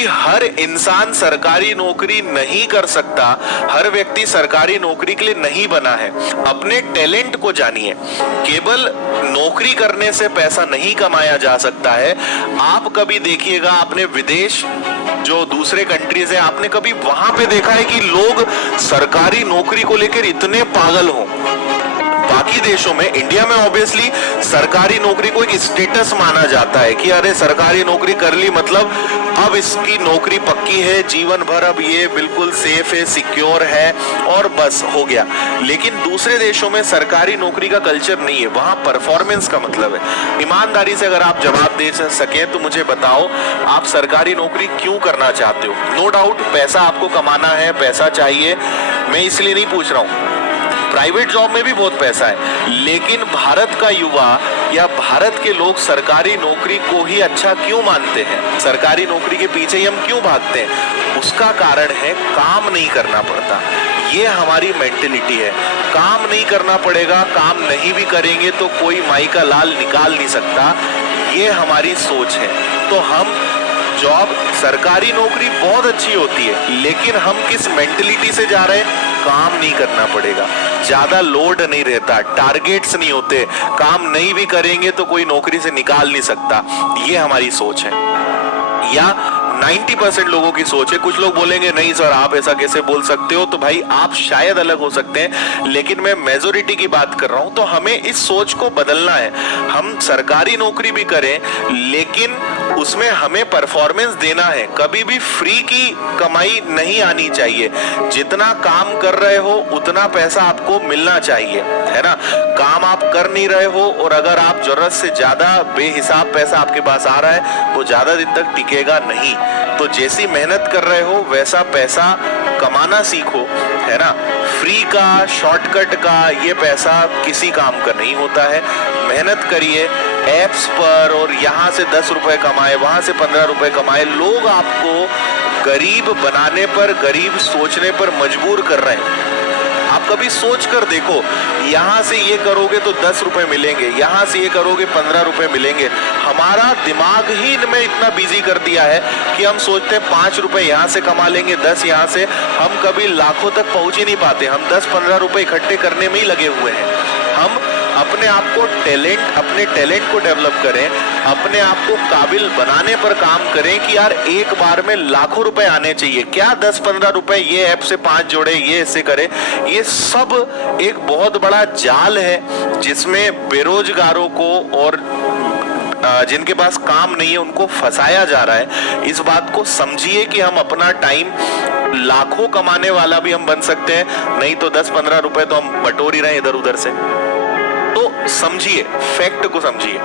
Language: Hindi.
क्योंकि हर इंसान सरकारी नौकरी नहीं कर सकता, हर व्यक्ति सरकारी नौकरी के लिए नहीं बना है। अपने टैलेंट को जानिए। केवल नौकरी करने से पैसा नहीं कमाया जा सकता है। आप कभी देखिएगा, अपने विदेश जो दूसरे कंट्रीज है, आपने कभी वहां पे देखा है कि लोग सरकारी नौकरी को लेकर इतने पागल हों? बाकी देशों में, इंडिया में ऑब्वियसली सरकारी नौकरी को एक स्टेटस माना जाता है कि अरे सरकारी नौकरी कर ली मतलब अब इसकी नौकरी पक्की है, जीवन भर अब ये बिल्कुल सेफ है, सिक्योर है और बस हो गया। लेकिन दूसरे देशों में सरकारी नौकरी का कल्चर नहीं है, वहां परफॉर्मेंस का मतलब है। ईमानदारी से अगर आप जवाब दे सके तो मुझे बताओ, आप सरकारी नौकरी क्यों करना चाहते हो? नो डाउट पैसा आपको कमाना है, पैसा चाहिए, मैं इसलिए नहीं पूछ रहा हूं। प्राइवेट जॉब में भी बहुत पैसा है, लेकिन भारत का युवा या भारत के लोग सरकारी नौकरी को ही अच्छा क्यों मानते हैं? सरकारी नौकरी के पीछे ही हम क्यों भागते हैं? उसका कारण है काम नहीं करना पड़ता। ये हमारी मेंटेलिटी है, काम नहीं करना पड़ेगा, काम नहीं भी करेंगे तो कोई माई का लाल निकाल नहीं सकता, ये हमारी सोच है। तो हम जॉब, सरकारी नौकरी बहुत अच्छी होती है, लेकिन हम किस मेंटेलिटी से जा रहे हैं? काम नहीं करना पड़ेगा, ज्यादा लोड नहीं रहता, टारगेट्स नहीं होते, काम नहीं भी करेंगे तो कोई नौकरी से निकाल नहीं सकता। ये हमारी सोच है, या 90% लोगों की सोच है। कुछ लोग बोलेंगे नहीं सर आप ऐसा कैसे बोल सकते हो, तो भाई आप शायद अलग हो सकते हैं, लेकिन मैं मेजोरिटी की बात कर रहा हूं। तो हमें इस सोच को बदलना है। हम सरकारी नौकरी भी करें, लेकिन उसमें हमें परफॉर्मेंस देना है। कभी भी फ्री की कमाई नहीं आनी चाहिए। जितना काम कर रहे हो उतना पैसा आपको मिलना चाहिए, है ना? काम आप कर नहीं रहे हो और अगर आप जरूरत से ज्यादा बेहिसाब पैसा आपके पास आ रहा है, वो ज्यादा दिन तक टिकेगा नहीं। तो जैसी मेहनत कर रहे हो वैसा पैसा कमाना सीखो, है ना? फ्री का, शॉर्टकट का ये पैसा किसी काम का नहीं होता है। मेहनत करिए एप्स पर, और यहाँ से 10 रुपए कमाए, वहां से 15 रुपए कमाए। लोग आपको गरीब बनाने पर, गरीब सोचने पर मजबूर कर रहे हैं। आप कभी सोच कर देखो, यहाँ से ये करोगे तो 10 रुपए मिलेंगे, यहाँ से ये करोगे 15 रुपए मिलेंगे। हमारा दिमाग ही इनमें इतना बिजी कर दिया है कि हम सोचते हैं 5 रुपए यहाँ से कमा लेंगे, 10 यहाँ से। हम कभी लाखों तक पहुंच ही नहीं पाते। हम 10-15 रुपए इकट्ठे करने में ही लगे हुए हैं। हम अपने आप को अपने टैलेंट को डेवलप करें, अपने आप को काबिल बनाने पर काम करें कि यार एक बार में लाखों रुपए आने चाहिए। क्या 10-15 रुपए ये ऐप से 5 जोड़े, ये ऐसे करे? ये सब एक बहुत बड़ा जाल है जिसमें बेरोजगारों को और जिनके पास काम नहीं है उनको फंसाया जा रहा है। इस बात को समझिए कि हम अपना टाइम लाखों कमाने वाला भी हम बन सकते हैं, नहीं तो 10-15 रुपए तो हम बटोर ही रहे इधर उधर से। तो समझिए, फैक्ट को समझिए।